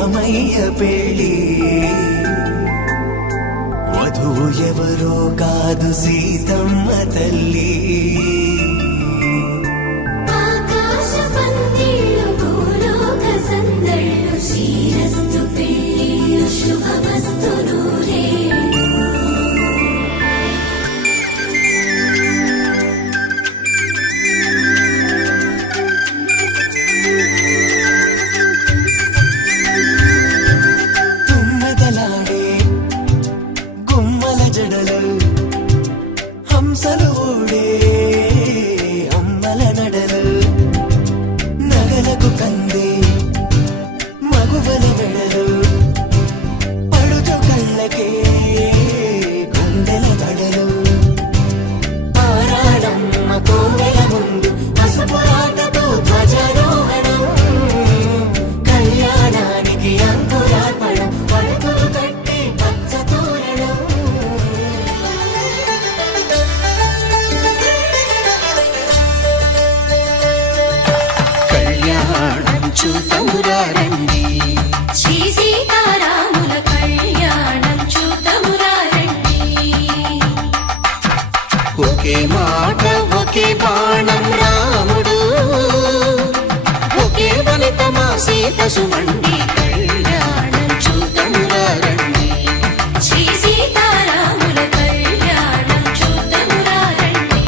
రామయ్య పెళ్ళి వధువు ఎవరో కాదు సీతమ్మ తల్లి శ్రీరస్తు పెళ్ళిళ్ళు శుభమస్తు నూరే తుమ్మెదలాడే గుమ్మల జడలు హంసలు ఊడే అమ్మల నడలు నగలకు కందే మగువల వెడలు పడుచు కళ్ళకే గుండెల దడలు ఆరాడమ్మ కోవెల ముందు పసుపు ఆటతో ధ్వజారోహణం కళ్యాణానికి అంకురార్పణం పడుతులు కట్టి పచ్చ తోరణం కళ్యాణం చూతమురారండి శ్రీ సీతారాముల కళ్యాణం చూతమురారండి ఒకే మాట ఒకే బాణం రాముడు ఒకే వనిత మా సీత సుమండి కళ్యాణం చూతమురారండి శ్రీ సీతారాముల కళ్యాణం చూతమురారండి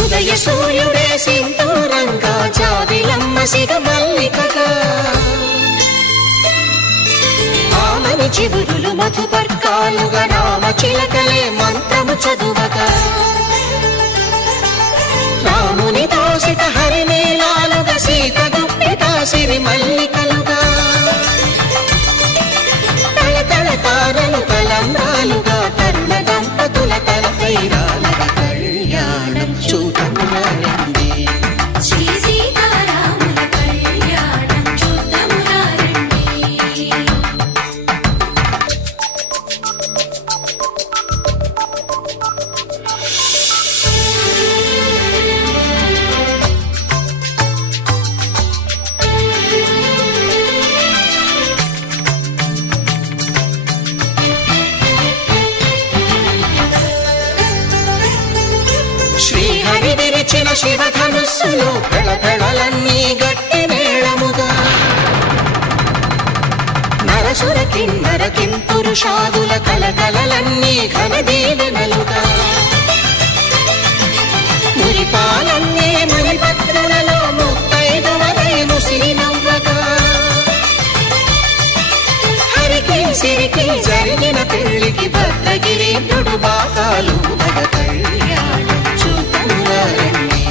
ఉదయ సూర్యుడే సింధూరంగా జాబిలమ్మ సిగ మల్లికగా ఆమని చివురులు మధుపర్కాలుగా రామ చిలకలే మంత్రము చదువగా రాముని దోసిట హరిమేళాలుగా సీత గుప్పిట సిరి మల్లికలుగా తల తారలు తలంబ్రాలుగా తరుణ దంపతుల తలపై రాలగా కళ్యాణం చూతమురారండి శ్రీ సీతారాముల కళ్యాణం చూతమురారండి శ్రీహరి విరిచిన శివధనుస్సులు పెళపెళలన్నీ గట్టి మేళముగా నరసుర కిన్నర కింపురుషాదుల కలకలలన్నీ ఘనదీవెనలుగా మురిపాలన్నీ మణిపత్రులలో ముత్తైదువలైను సిరినవ్వగా హరికి సిరికి జరిగిన పెళ్లికి భద్రగిరీంద్రుడు బాకాలు కళ్యాణం చూతమురారండి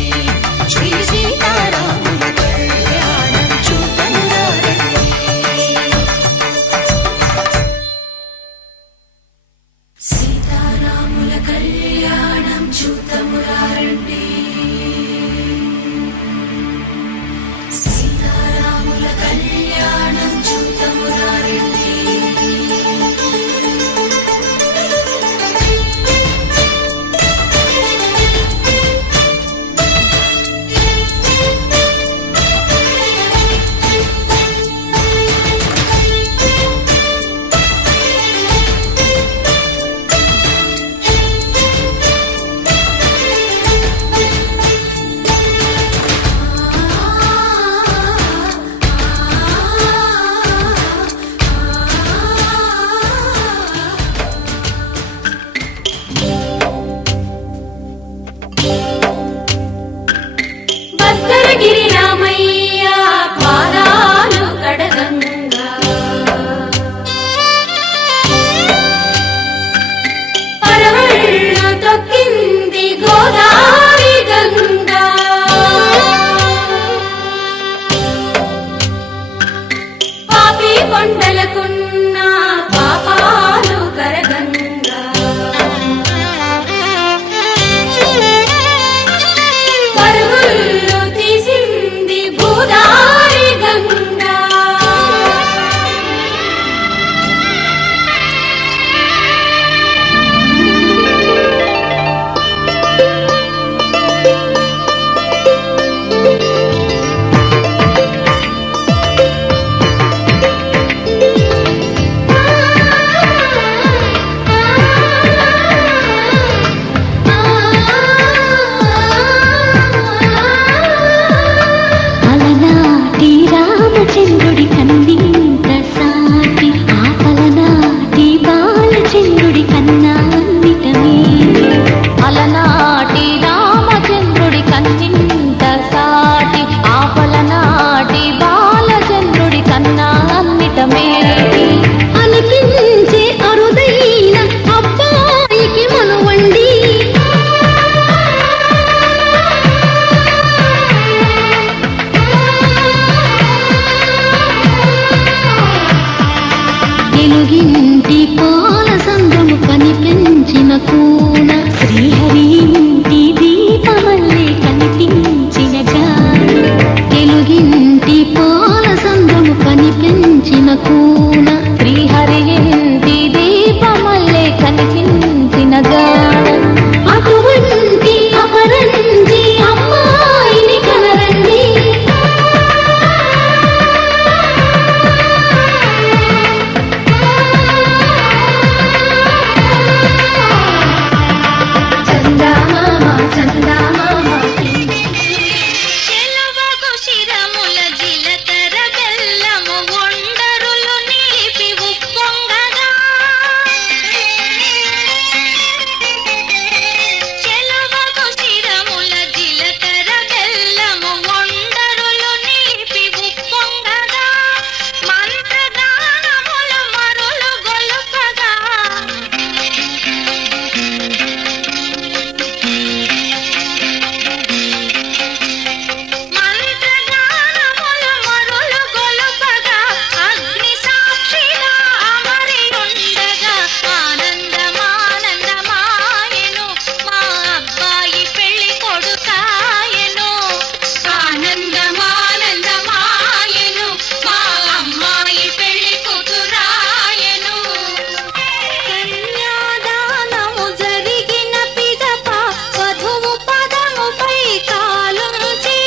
శ్రీ సీతారాముల కళ్యాణం చూతమురారండి సీతారాముల కళ్యాణం చూతమురారండి సీతారాముల కళ్యాణం చూతమురారండి కొండలకున్న పాపాలు కరగంగా పరుగులు తీసింది భూదారి గంగా అలనాటి రామచంద్రుడి కన్నింత సాటి ఆపలనాటి బాలచంద్రుడి కన్నాన్నిటమే అలనాటి రామచంద్రుడి కన్నింత సాటి ఆపలనాటి బాలచంద్రుడి కన్నాన్నిటమే అనిపించే అరుదైన అబ్బాయికి మనువండి తెలుగింటి పాల సంద్రము కనిపించిన కూన శ్రీహరి ఇంటి దీపమల్లే కనిపించిన గాన తెలుగింటి పాల సంద్రము కనిపించిన కూన శ్రీహరి ఇంటి దీపమల్లే కనిపించిన గాన అటువంటి అపరంజి అమ్మాయిని కనరండి చందమామ చందమామ చెలవగు శిరముల జిలకర బెల్లము ఒండరులు నీపి ఉప్పొంగగా చెలవగు శిరముల జిలకర బెల్లము ఒండరులు నీపి ఉప్పొంగగా మంత్రగానముల మరులు గొలుపగా మంత్రగానముల మరులు గొలుపగా అగ్ని సాక్షిగా అమరి ఉండగా ఆనందమానందమాయెను మా అబ్బాయి పెళ్లి కొడుకాయెను ఆనందమానందమాయెను మా అమ్మాయి పెళ్లి కూతురాయెను కన్యాదానము జరిగిన పిదప వధువు పదముపై కాలుంచి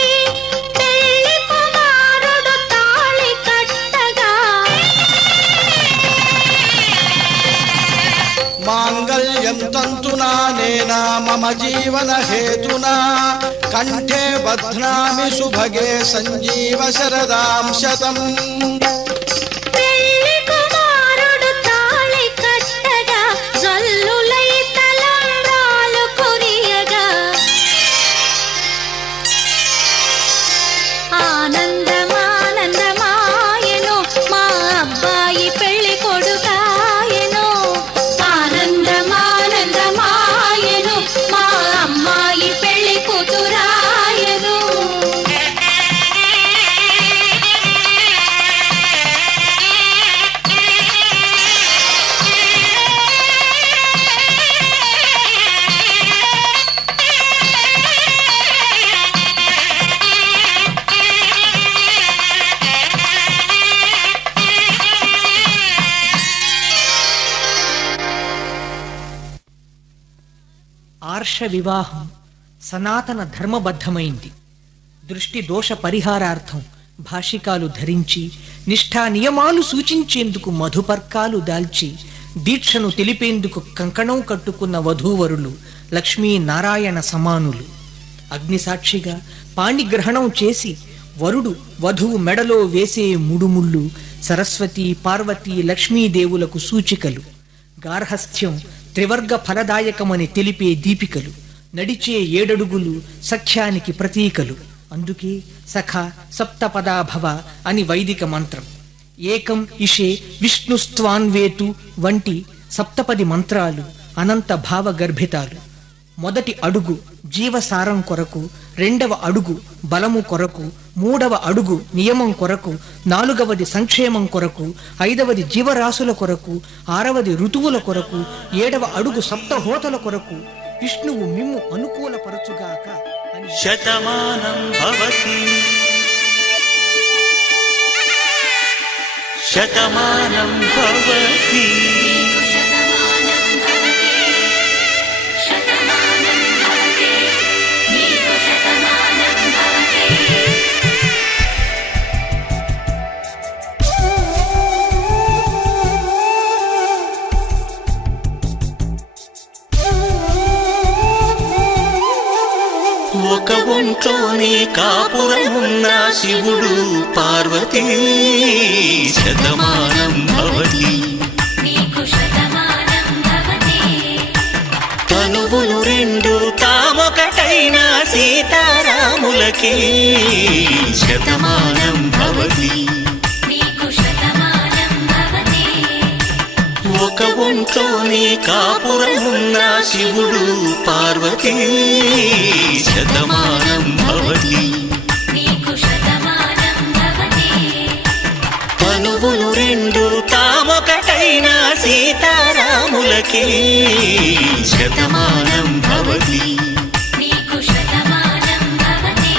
పెళ్లి కుమారుడు తాళి కట్టగా మాంగళ్యం తంతునా నేనా మమ జీవన హేతునా కంఠే బధ్నామి సుభగే సంజీవ శరదాం శతం పెళ్లి కుమారుడు తాళి కట్టగా జల్లులై తలంబ్రాలు కురియగా ఆనందమానందమాయెను మా అబ్బాయి పెళ్లి కొడుకాయెను ఆనందమానందమాయెను మా అమ్మాయి పెళ్లి కూతురాయెను ఆర్ష వివాహం సనాతన ధర్మబద్ధమైంది. దృష్టి దోష పరిహారార్థం భాషికాలు ధరించి నిష్ఠా నియమాలు సూచించేందుకు మధుపర్కాలు దాల్చి దీక్షను తెలిపేందుకు కంకణం కట్టుకున్న వధూవరులు లక్ష్మీనారాయణ సమానులు. అగ్నిసాక్షిగా పాణిగ్రహణం చేసి వరుడు వధువు మెడలో వేసే ముడుముళ్ళు సరస్వతి పార్వతీ లక్ష్మీదేవులకు సూచికలు. గార్హస్థ్యం త్రివర్గ ఫలదాయకమని తెలిపే దీపికలు. నడిచే 7 అడుగులు సఖ్యానికి ప్రతీకలు. అందుకే సఖ సప్తపదాభవ అని వైదిక మంత్రం. ఏకం ఇషే విష్ణుస్త్వాన్వేతు వంటి సప్తపది మంత్రాలు అనంత భావ గర్భితాలు. మొదటి అడుగు జీవసారం కొరకు, 2వ అడుగు బలము కొరకు, 3వ అడుగు నియమం కొరకు, 4వది సంక్షేమం కొరకు, 5వది జీవరాశుల కొరకు, 6వది ఋతువుల కొరకు, 7వ అడుగు సప్తహోతల కొరకు విష్ణువు మిమ్ము అనుకూలపరచుగాక అని శతమానం భవతి శతమానం భవతి శతమానం భవతి శతమానం భవతి నీకు శతమానం భవతి ఒక ఒంట్లోనే కాపురమున్న శివుడు పార్వతీ శతమానం భవతి నీకు శతమానం భవతి తనువులు 2 తామొకటైన సీతారాములకి శతమానం భవతి నీకు శతమానం భవతి ఒక ఒంట్లోనే కాపురమున్న శివుడు పార్వతీ శతమానం భవతి నీకు శతమానం భవతి తనువులు 2 తామొకటైన సీతారాములకి శతమానం భవతి నీకు శతమానం భవతి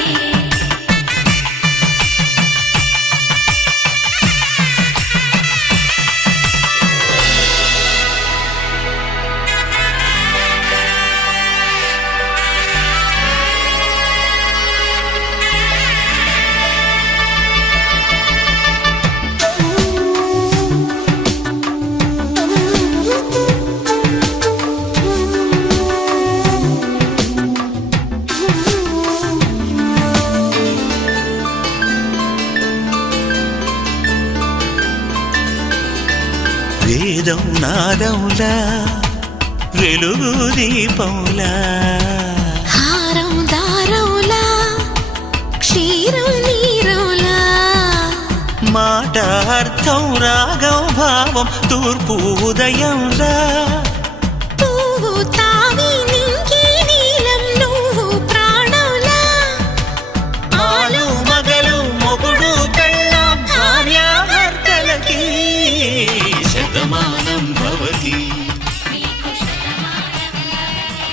వేదం నాదంలా వెలుగు దీపంలా హారం దారంలా క్షీరం నీరంలా మాట అర్థం రాగం భావం తూర్పు ఉదయంలా పువ్వు తావి నింగి నీలం నువ్వు ప్రాణంలా ఆలు మగలు మొగుడు పెళ్ళాం భార్యాభర్తలకి శతమానం భవతి నీకు శతమానం భవతి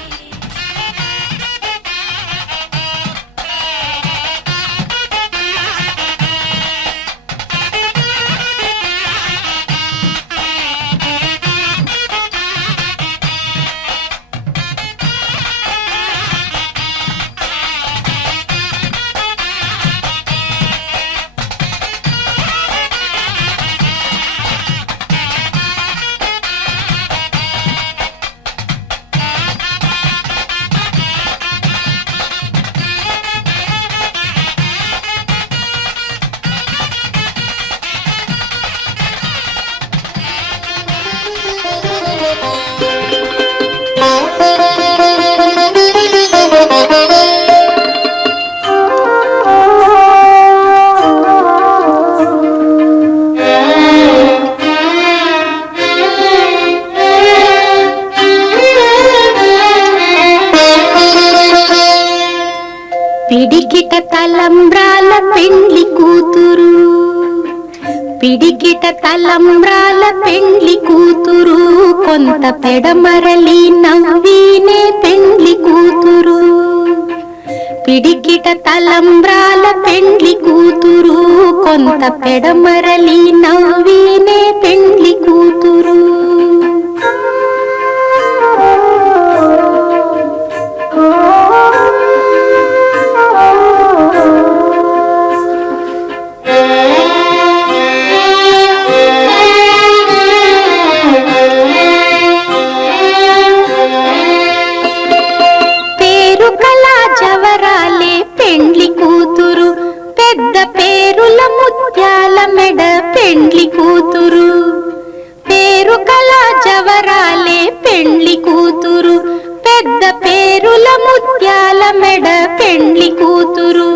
పిడికిట తలంబ్రాల పెండ్లి కూతురు, పిడికిట తలంబ్రాల పెండ్లి కూతురు, కొంత పెడమరలి నవ్వీనే పెండ్లి కూతురు. పిడికిట తలంబ్రాల పెండ్లి కూతురు, కొంత పెడమరలి నవ్వీనే పెండ్లి కూతురు. పేరు కళా జవరాలే పెండ్లి కూతురు, పెద్ద పేరుల ముత్యాల మెడ పెండ్లి కూతురు. పేరు కళా జవరాలే పెండ్లి కూతురు, పెద్ద పేరుల ముత్యాల మెడ పెండ్లి కూతురు.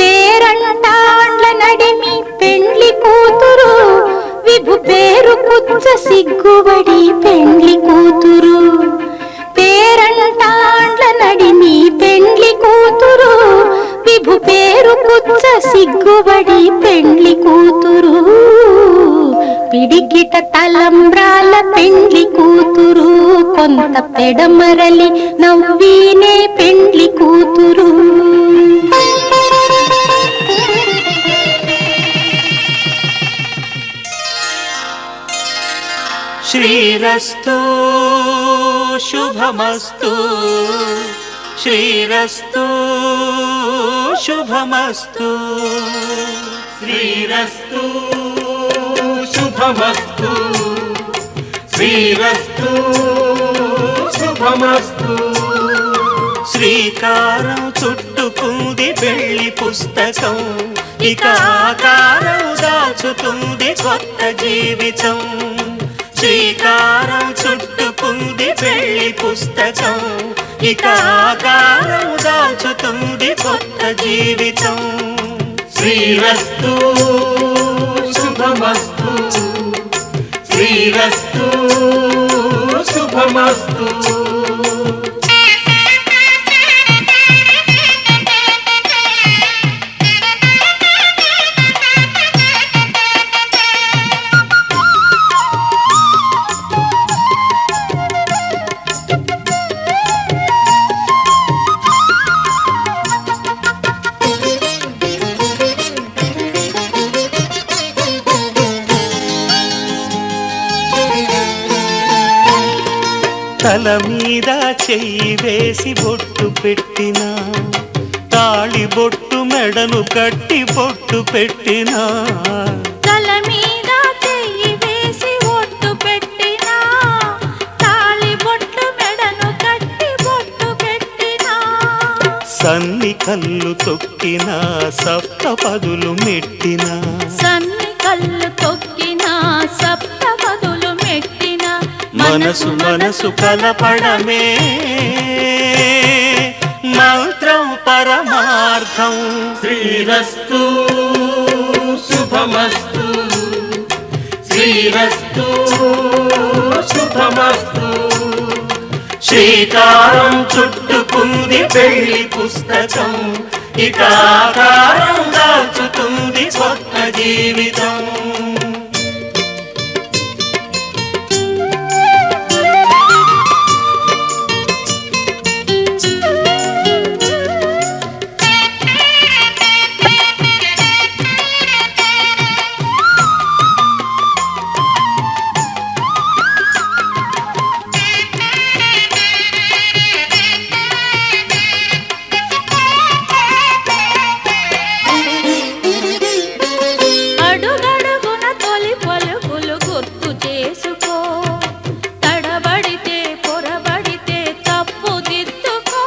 పేరంటాండ్ల నడిమి పెండ్లి కూతురు, విభు పేరు కుచ్చ సిగ్గుబడి పెండ్లి కూతురు. పేరంటాండ్ల నడిమి సిగ్గుబడి పెండ్లి కూతురు, పిడికిట తలంబ్రాల పెండ్లి కూతురు, కొంత పెడమరలి నవ్వీనే పెండ్లి కూతురు. శ్రీరస్తు శుభమస్తు, శ్రీరస్తు శుభమస్తు, శ్రీరస్తు శుభమస్తు, శ్రీరస్తు శుభమస్తు. శ్రీకారం చుట్టుకుంది పెళ్లి పుస్తకం, ఇక ఆకారం దాచుతుంది కొత్త జీవితం. శ్రీకారం చుట్టుకుంది పెళ్లి పుస్తకం, ఇక ఆకారం దాచుతుంది కొత్త జీవితం. శ్రీరస్తు శుభమస్తు, శ్రీరస్తు శుభమస్తు. తల మీద చెయ్యి వేసి బొట్టు పెట్టినా, తాళి బొట్టు మెడను కట్టి బొట్టు పెట్టినా, తల మీద చెయ్యి వేసి బొట్టు పెట్టినా, తాళి బొట్టు మెడను కట్టి బొట్టు పెట్టినా, సన్ని కళ్ళు తొక్కినా సప్త పదులు మెట్టినా, సన్ని కళ్ళు తొక్కినా సప్త పదులు మెట్టినా, మనసు మనసు కలపడమే మంత్రం పరమార్థం. శ్రీరస్తు శుభమస్తు, శ్రీరస్తు శుభమస్తు. శ్రీకారం చుట్టుకుంది పెళ్లి పుస్తకం, ఇక ఆకారం దాచుతుంది కొత్త జీవితం. అడుగడుగున తొలి పలుకులు గుర్తు చేసుకో, తడబడితే పొరబడితే తప్పు దిద్దుకో.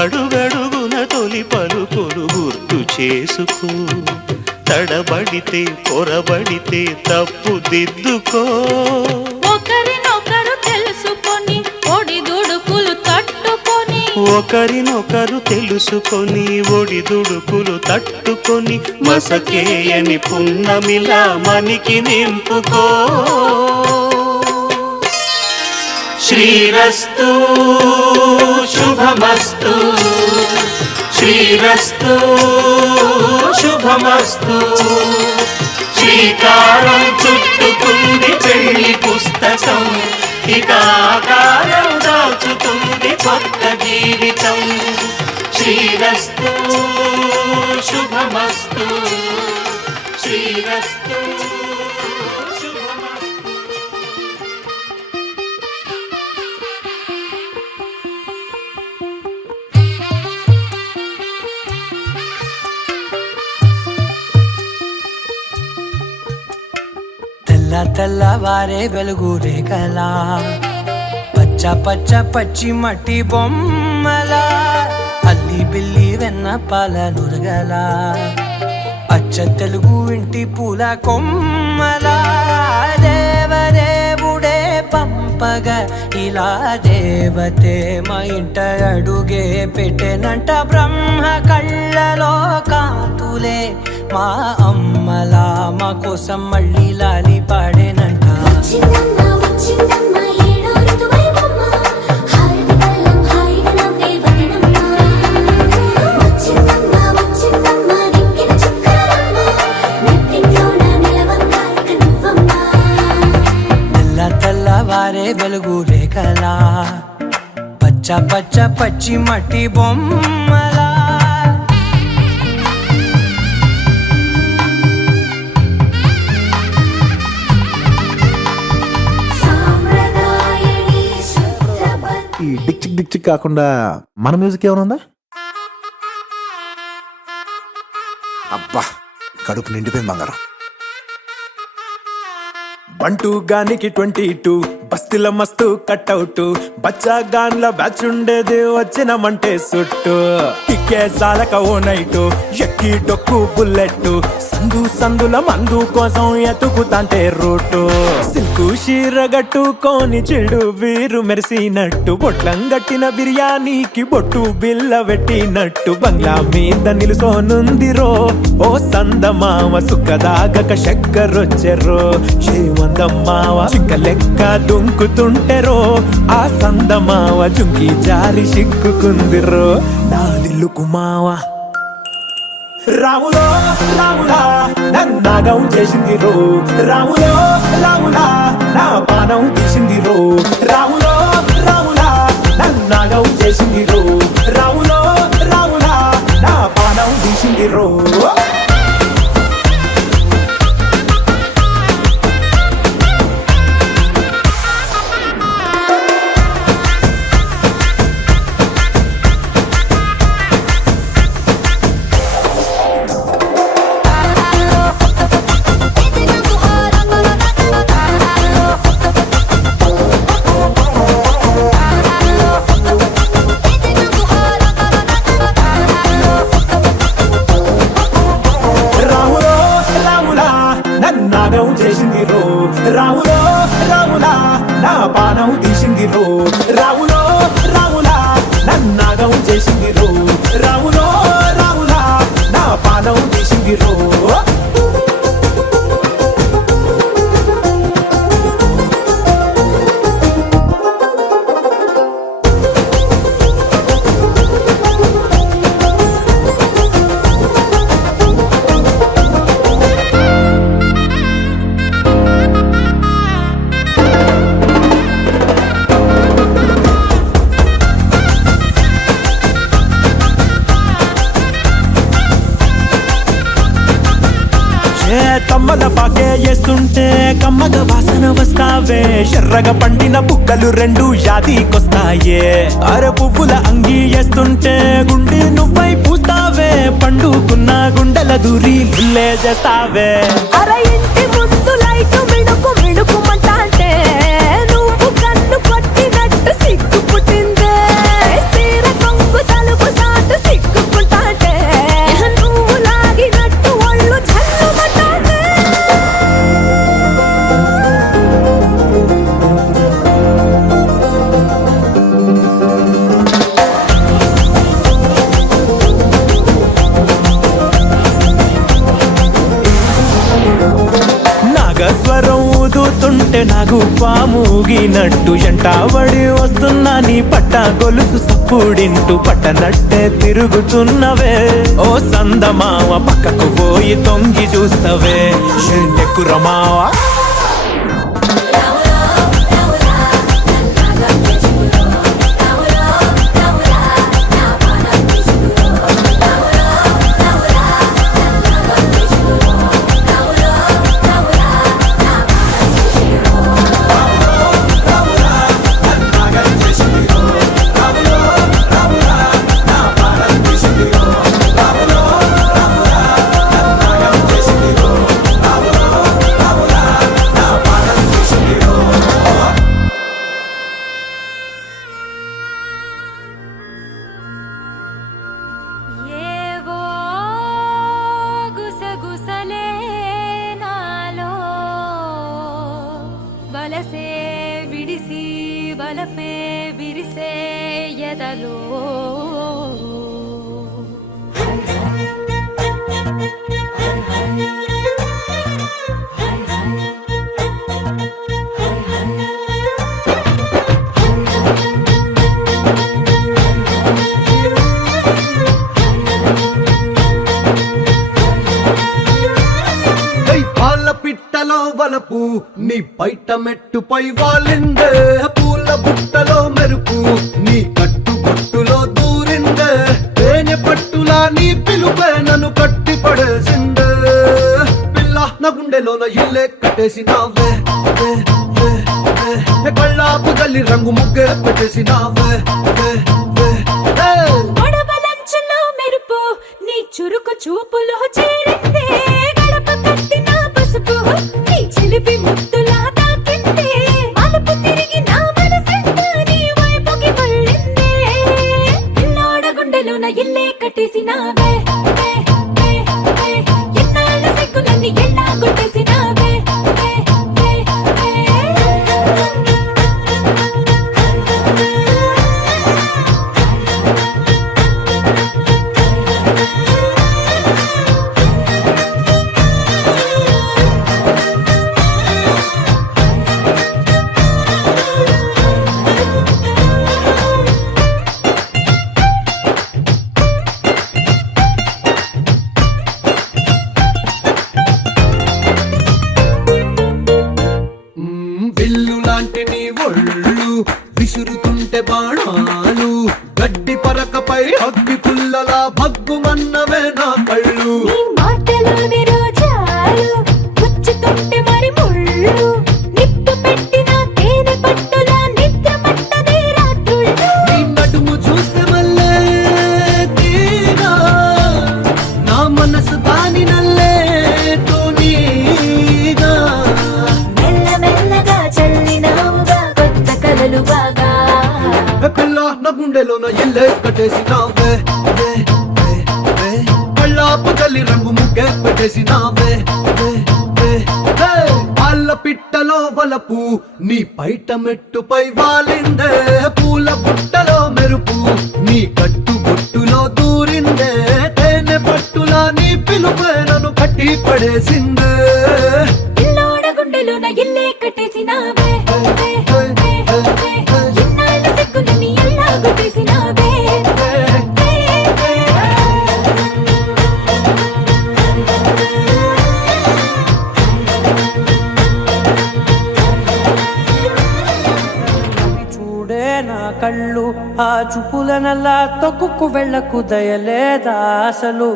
అడుగడుగున తొలి పలుకులు గుర్తు చేసుకో, తడబడితే పొరబడితే తప్పు దిద్దుకో. ఒకరినొకరు తెలుసుకొని ఒడిదుడుకులు తట్టుకొని, ఒకరినొకరు తెలుసుకొని ఒడిదుడుకులు తట్టుకొని, మసకేయని పున్నమిలా మనికి నింపుకో. శ్రీరస్తు శుభమస్తు, శ్రీరస్తు శుభమస్తు. శ్రీకారం చుట్టుకుంది పెళ్లి పుస్తకం, ఇక ఆకారం దాచుతుంది కొత్త జీవితం. శ్రీరస్తు శుభమస్తు, శ్రీరస్తు శుభమస్తు. తెల్లవారే వెలుగు రేఖలా, పచ్చ పచ్చ పచ్చి మట్టి బొమ్మలా, అల్లి బిల్లి వెన్న పాల నురగలా, అచ్చ తెలుగు ఇంటి పూల కొమ్మలా, దేవదేవుడే పంపగా ఇలా దేవతే మా ఇంట అడుగే పెట్టెనంట. బ్రహ్మ కళ్ళలో కాంతులే మా అమ్మలా మా కోసం మళ్ళీ లాలి పాడేనంట. వచ్చిందమ్మ వచ్చిందమ్మ ఏడో ఋతువైవమ్మ, హారతి పళ్ళం హాయిగా నవ్వే వదనమ్మ. వచ్చిందమ్మ వచ్చిందమ్మ దిక్కిన వెలుగు రేఖలా పచ్చ పచ్చ పచ్చి మట్టి బొమ్మలా సాంప్రదాయని శుద్ధ ఈ డిక్ చిక్ డిక్ చిక్ కాకుండా మన మ్యూజిక్ ఏమైనా ఉందా? అబ్బా కడుపు నిండిపోయింది బంగారం. బంటూ గానికి 22 బస్తీల మస్తు కట్అవుట్ బచ్చా గాన్ల బ్యాచ్ ఉండేది వచ్చినమంటే సుట్టు కిక్కే సాలక ఓ నైటు ఎక్కి డొక్కు బుల్లెట్ సందుల మందు కోసం ఎతుకుతాంటే రూటు సిల్కు షీరగట్టుకోని చెడు వీరు మెరిసినట్టు బొట్లం గట్టిన బిర్యానీకి బొట్టు బిల్ల పెట్టినట్టు బంగ్లా మీద నిలుసోనుందిరో ఓ సందమామ సుఖదాగక చక్కరొచ్చెరో శ్రీమందమ్మావ చింక లెక్క దుంకుతుంటెరో ఆ సందమావ చుంకి జారి సిక్కుకుందిరో నా దిల్లుకు మావ రాములో రాములా నన్నాగం చేసింది రో రాములో రాములా నా పానం తీసింది రో రాములో రాములా నన్నాగం చేసింది రో రాములో రాములా నా పానం తీసింది రో చేసింది రో రాములో రాములా నా పానం తీసింది రో రాములో రాములా నన్నాగం చేసింది రో రాములో రాములా నా పానం తీసింది రో కమ్మల పాకే వేస్తుంటే కమ్మగ వాసన వస్తావే ఎర్రగా పండిన బుక్కలు రెండు యాదికొస్తాయే అర పువ్వుల అంగి వేస్తుంటే గుండి నువ్వై పూస్తావే పండుకున్న గుండెల దూరి లిల్లే చేస్తావే అర ఇంటి ముందు లైట్ మిడుకు మిడుకుమంటే నువ్వు కన్ను కొట్టినట్టు సిగ్గు పుట్టిందే సీర కొంగు తలుపు సాటు సిగ్గుకుంటాంటే నువ్వు లాగినట్టు ఒళ్ళు చల్లుమంటాంటే నాగస్వరం ఊదుతుంటే నాకు పాముగినట్టు ఎంటావడి వస్తున్నా నీ పట్ట గొలుసు సప్పుడింటూ పట్టనట్టే తిరుగుతున్నవే ఓ సందమావ పక్కకు పోయి తొంగి చూస్తవే ఎక్కురమావా పిట్టలో వలపు నీ బయట మెట్టుపై వాలిందే పూల బుట్టలో మెరుపు నీ కట్టు బొట్టులో దూరిందే తేనె పట్టులా నీ పిలుపే నన్ను కట్టి పడేసిందే పిల్ల నా గుండెలోన ఇల్లే కట్టేసినావే కళ్ళాపు గల్లి రంగు ముగ్గే పెట్టేసినావే గొడవలంచులో మెరుపు నీ చురుకు చూపులో చేరిందే గడప కట్టిన పసుపు నీ చిలిపి ముద్దులా తాకిందే మలుపు తిరిగి నా మనసంతా నీ వైపుకి మళ్ళిందే పిల్లోడ గుండెలోన ఇల్లే కట్టేసినావే ఎన్నాళ్ళ సిగ్గులన్నీ ఎళ్ళా కొట్టేసినావే బిల్లు లాంటి నీ ఒళ్ళు విసురుతుంటే బాణాలు గడ్డి పరకపై అగ్గి పుల్లలా భగ్గుమన్నవే నా కళ్ళు నీ మాటలోని రోజాలు గుచ్చుతుంటే మరి ముళ్ళు నిప్పు పెట్టిన తేనె పట్టులా నిద్ర పట్టదే రాత్రుళ్ళు నీ నడుము చూస్తే మళ్ళీ తీరా నా మనసు దాని నల్లే తోనీగా మెల్లమెల్లగా చల్లినావుగా కొత్త కలలు బాగా పిల్ల నా గుండెలోన ఇల్లే కట్టేసినావే కళ్ళాపు గల్లి రంగు ముగ్గే పెట్టేసినావే పాల పిట్టలో వలపు నీ బయట మెట్టుపై వాలిందే పూల బుట్టలో మెరుపు నీ కట్టు బొట్టులో దూరిందే తేనె పట్టులా నీ పిలుపే నన్ను కట్టి పడేసిందే పిల్లోడ గుండెలోన ఇల్లే కట్టేసినావే ఎన్నాళ్ళ సిగ్గులని ఎల్లా కొట్టేసినావే చూడే నా కళ్ళు ఆ చూపులనల్లా తొక్కుకు వెళ్ళకు దయలేదా అసలు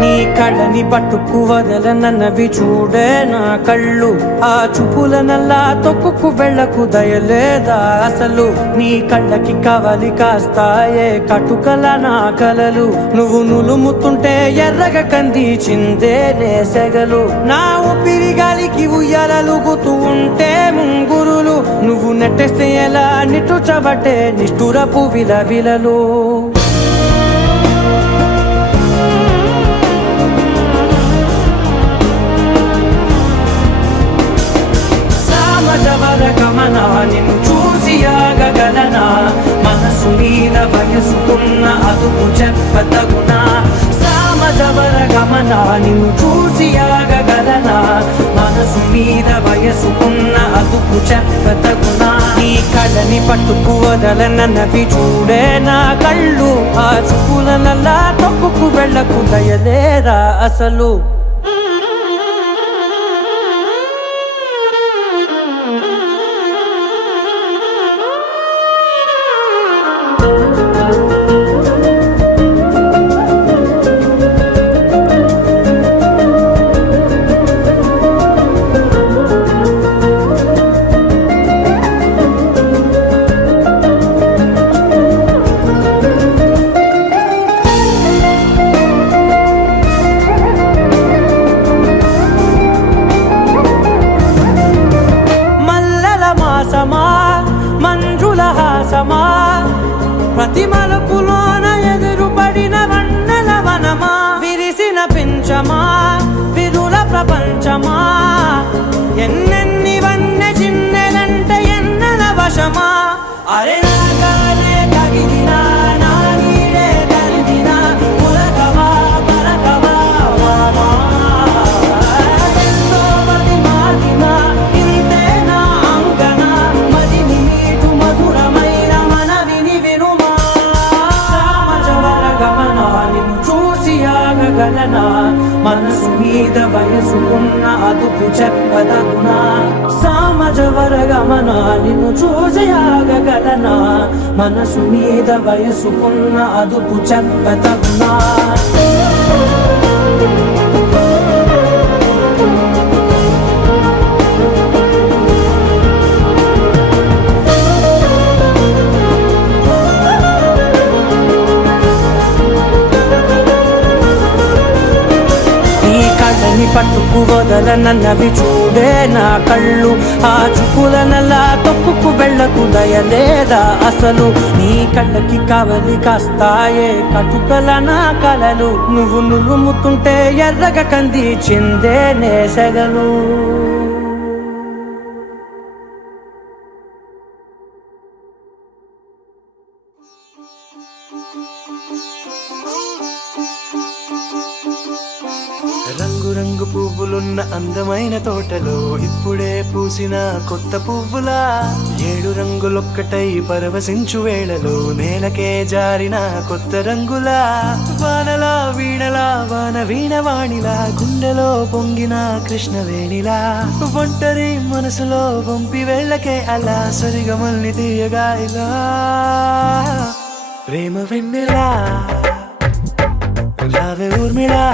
నీ కళ్ళని పట్టుకు వదలనన్నవి చూడే నా కళ్ళు ఆ చూపులనల్లా తొక్కుకు వెళ్ళకు దయలేదా అసలు నీ కళ్ళకి కవలి కాస్తాయే కటుకల నా కలలు నువ్వు నులుముతుంటే ఎర్రగ కందిచిందే నేసెగలు నా ఊపిరి గాలికి ఉయ్యాలలుగుతూ ఉంటే ముంగురులు నువ్వు నెట్టేస్తే ఎలా నిట్టుచబట్టే నిష్ఠురపు విలవిలలు సామజవర గమన నిన్ను చూసి ఆగగలనా మనసు మీద వయసుకున్న అదుపు చెప్పతగునా సామజవర గమన నిన్ను చూసి ఆగగలనా మనసు మీద వయసుకున్న అదుపు చెప్పతగునా నీ కళ్ళని పట్టుకు వదలనన్నవి చూడే నా కళ్ళు ఆ చూపులనల్లా తొక్కుకు వెళ్ళకు దయలేరా అసలు మంజుల హాసమా ప్రతి మలుపులోన ఎదురుపడిన వన్నెల వనమా విరిసిన పించమా విరుల ప్రపంచమా ఎన్నెన్ని వన్నె చిన్నెలంటే ఎన్నెల వశమా అరే నాగానే తగిలినా నా నీడే తరిమినా పులకవా పరకవా వామా మనసు మీద వయసుకున్న అదుపు చెప్పదగునా సామజ వరగమన నిన్ను చూసి ఆగగలనా మనసు మీద వయసుకున్న అదుపు చెప్పదగునా పట్టుకు వదలనన్నవి చూడే నా కళ్ళు ఆ చుకులనలా తొక్కుకు వెళ్ళకు దయలేదా అసలు నీ కళ్ళకి కావలి కాస్తాయే కటుకల నా కలలు నువ్వు నులుముతుంటే ఎర్రగ కంది చిందే నేసగలు రంగు రంగు పువ్వులున్న అందమైన తోటలో ఇప్పుడే పూసిన కొత్త పువ్వులా 7 రంగులొక్కటై పరవశించు వేళలో నేలకే జారిన కొత్త రంగులా వానలా వీణలా వాన వీణవాణిలా గుండెలో పొంగిన కృష్ణవేణిలా ఒంటరి మనసులో వంపి వెళ్ళకే అలా సరిగమల్ని తీయగా ఇలా ప్రేమ వెన్నెలా రావే ఊర్మిళా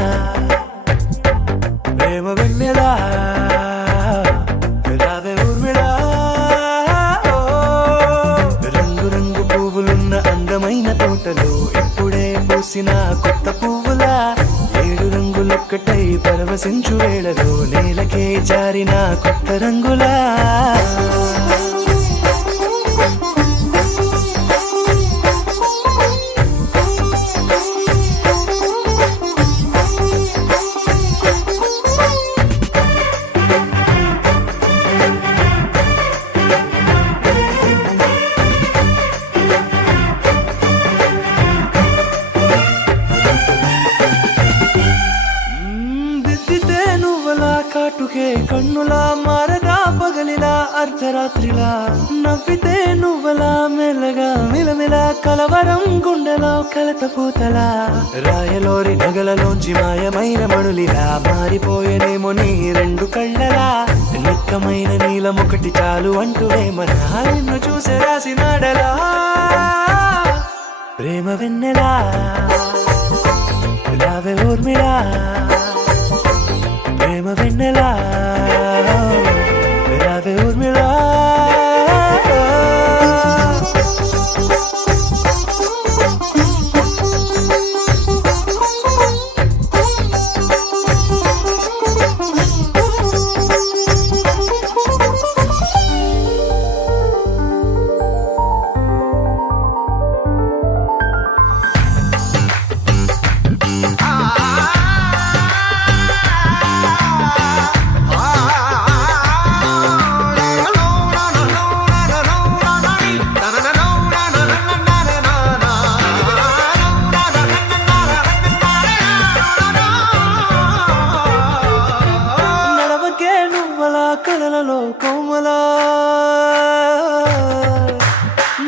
ప్రేమ వెన్నెలా రావే ఊర్మిళా రంగు రంగు పువ్వులున్న అందమైన తోటలో ఇప్పుడే పూసిన కొత్త పువ్వులా 7 రంగులొక్కటై పరవశించు వేళలో నేలకే జారిన కొత్త రంగులా కాటుకే కన్నులా మారదా పగలిలా అర్ధరాత్రిలా నవ్వితే నువ్వలా మెల్లగా మిలమిలా కలవరం గుండెలో కలత పూతలా రాయలోరి నగలలోంచి మాయమైన మణులిలా మారిపోయేనేమో నీ 2 కళ్ళలా నిక్కమైన నీలమొకటి చాలు అంటూ వేమనా నిన్ను చూసే రాసినాడలా ప్రేమ వెన్నెలా రావే ఊర్మిళా ప్రేమ వెన్నెలా రావే ఊర్మిళా కలలలో కోమలా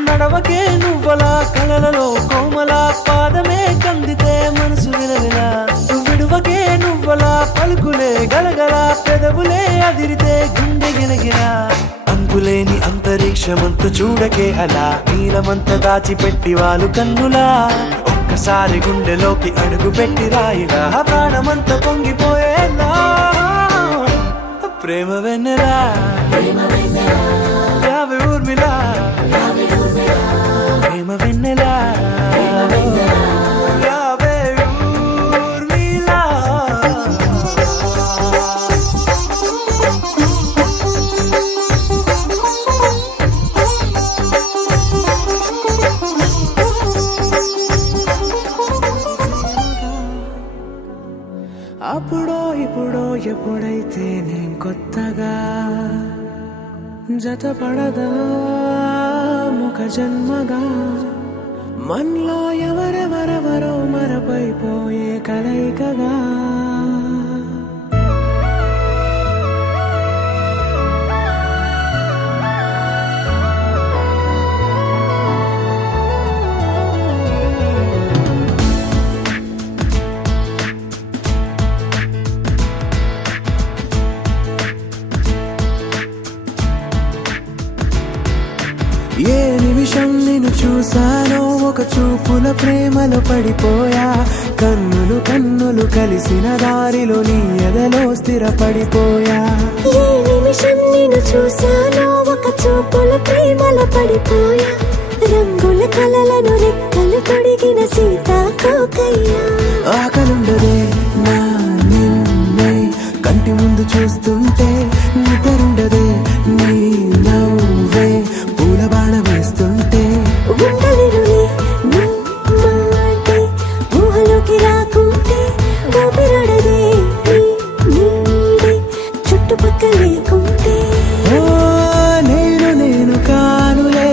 నడవకే నువ్వలా కలలలో కోమలా పాదమే కందితే మనసు విలవిలా విడువకే నువ్వలా పలుకులే గలగల పెదవులే అదిరితే గుండె గిలగిలా అంతులేని అంతరిక్షమంతు చూడకే అలా నీలమంత దాచిపెట్టి వాళ్ళు కన్నులా ఒక్కసారి గుండెలోకి అడుగు పెట్టి రాయిలా ప్రాణమంత పొంగిపోయేలా ప్రేమ వెన్నెలా రావే ఊర్మిళా ప్రేమ వెన్నెలా రావే ఊర్మిళా అప్పుడో ఇప్పుడో ఎప్పుడైతే నేను కొత్తగా జతపడదా ముఖ జన్మగా మనలో ఎవరెవరెవరో మరపైపోయే కలయికగా చూసానో ఒక చూపుల ప్రేమలో పడిపోయా కన్నులు కన్నులు కలిసిన దారిలో నీ ఎదలో స్థిరపడిపోయా ఏ నిమిషం నేను చూశానో ఒక చూపుల ప్రేమలో పడిపోయా రంగుల కలలను రెక్కలు తొడిగిన సీతాకోకయ్యా ఆకలుండదే నా నిన్నే కంటి ముందు చూస్తుంటే నిద్రుండదే నీ నవ్వే పూల బాణ వేస్తుంటే ఉండలేనులే నీ మాటే ఊహలోకి రాకుంటే ఊపిరాడదే నీ నీడే చుట్టుపక్కల లేకుంటే ఓ నేను కానులే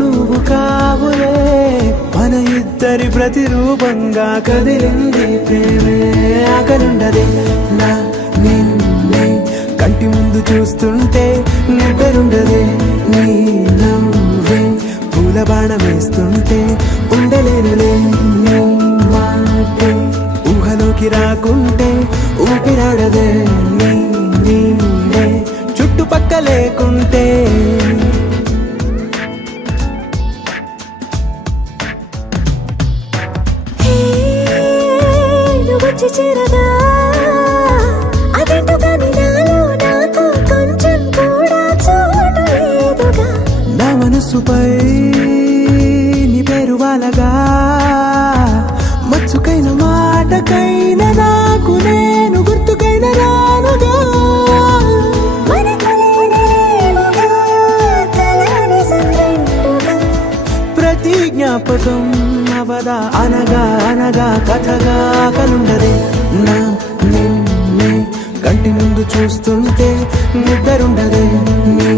నువ్వు కావులే మన ఇద్దరి ప్రతిరూపంగా కదిలింది ప్రేమే ఆకలుండదే నా నిన్నే కంటి ముందు చూస్తుంటే నిద్రుండదే నీ నవ్వే పూల బాణ వేస్తుంటే ఉండలేనులే నీ మాటే ఊహలోకి రాకుంటే ఊపిరాడదే నీ నీడే చుట్టుపక్క లేకుంటే నువ్వు వచ్చి చేరగా అదేంటో కానీ నాలో నాకు కొంచెం కూడా చోటు లేదుగా నా మనసుపై నీ పేరు వాలగా మచ్చుకైన మాటకైన నాకు నేను గుర్తుకైన రానుగా మనకులేనిరేవుగా కలని సంద్రెండుగా ప్రతి జ్ఞాపకం అవదా అనగా అనగా కథగా కలుండదే నా నిన్నే కంటి ముందు చూస్తుంటే నిద్రుండదే నీ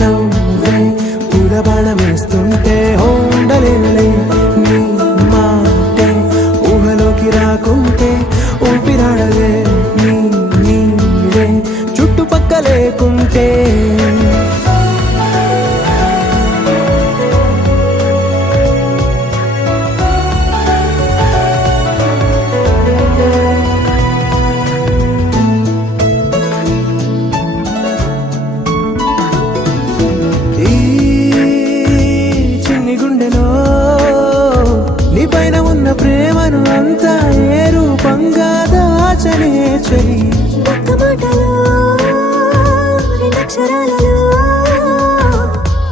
నవ్వే పూల బాణం వేస్తుంటే ఉండలేనులే నీ మాటే ఊహలోకి రాకుంటే ఊపిరాడదే నీ నీడే చుట్టుపక్క లేకుంటే ఈ చిన్ని గుండెలో నీ పైన ఉన్న ప్రేమను అంతా ఏ రూపంగా దాచనే చలి ఒక్క మాటలో రెండక్షరాలలో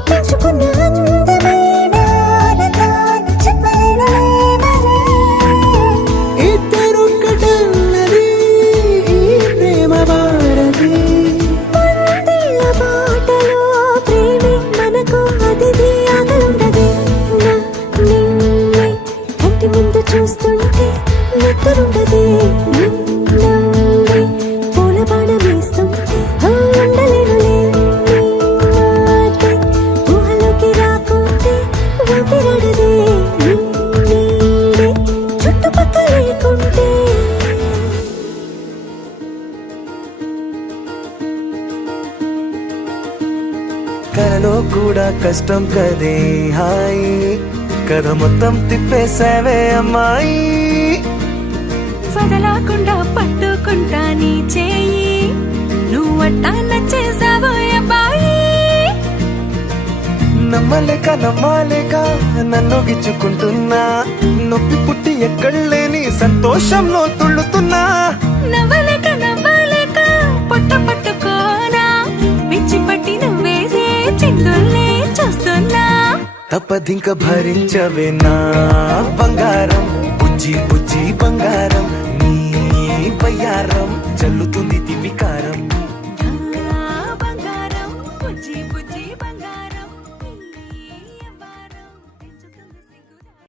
పెంచుకున్న అందమైన ఆనందాన్ని చెప్పలేనులే మరి. ఇద్దరొక్కటన్నది ఈ ప్రేమ భారతి వందేళ్ల బాటలో ప్రేమే మనకు అతిథి ఆగలుండదే నా నిన్నే కంటి ముందు చూస్తుంటే నిద్రుండదే నీ నవ్వే పూల బాణ వేస్తుంటే ఉండలేనులే నీ మాటే ఊహలోకి రాకుంటే ఊపిరాడదే నీ నీడే చుట్టుపక్కల లేకుంటే కలలో కూడా కష్టం కదే హాయి కథ మొత్తం తిప్పేసావే అమ్మాయి వదలకుండా పట్టుకుంటా నీ చేయి నువ్వట్టా నచ్చేసావో అబ్బాయి నమ్మలేక నన్ను గిచ్చుకుంటున్నా నొప్పి పుట్టి ఎక్కడలేని సంతోషంలో తుళ్ళుతున్నా నవ్వలేక పొట్ట పట్టుకోనా పిచ్చి పట్టి నువ్వేసే చిందుల్నే చూస్తున్నా తప్పదింక భరించవే నా బంగారం బుజ్జి బంగారం నీ వయ్యారం చల్లుతుంది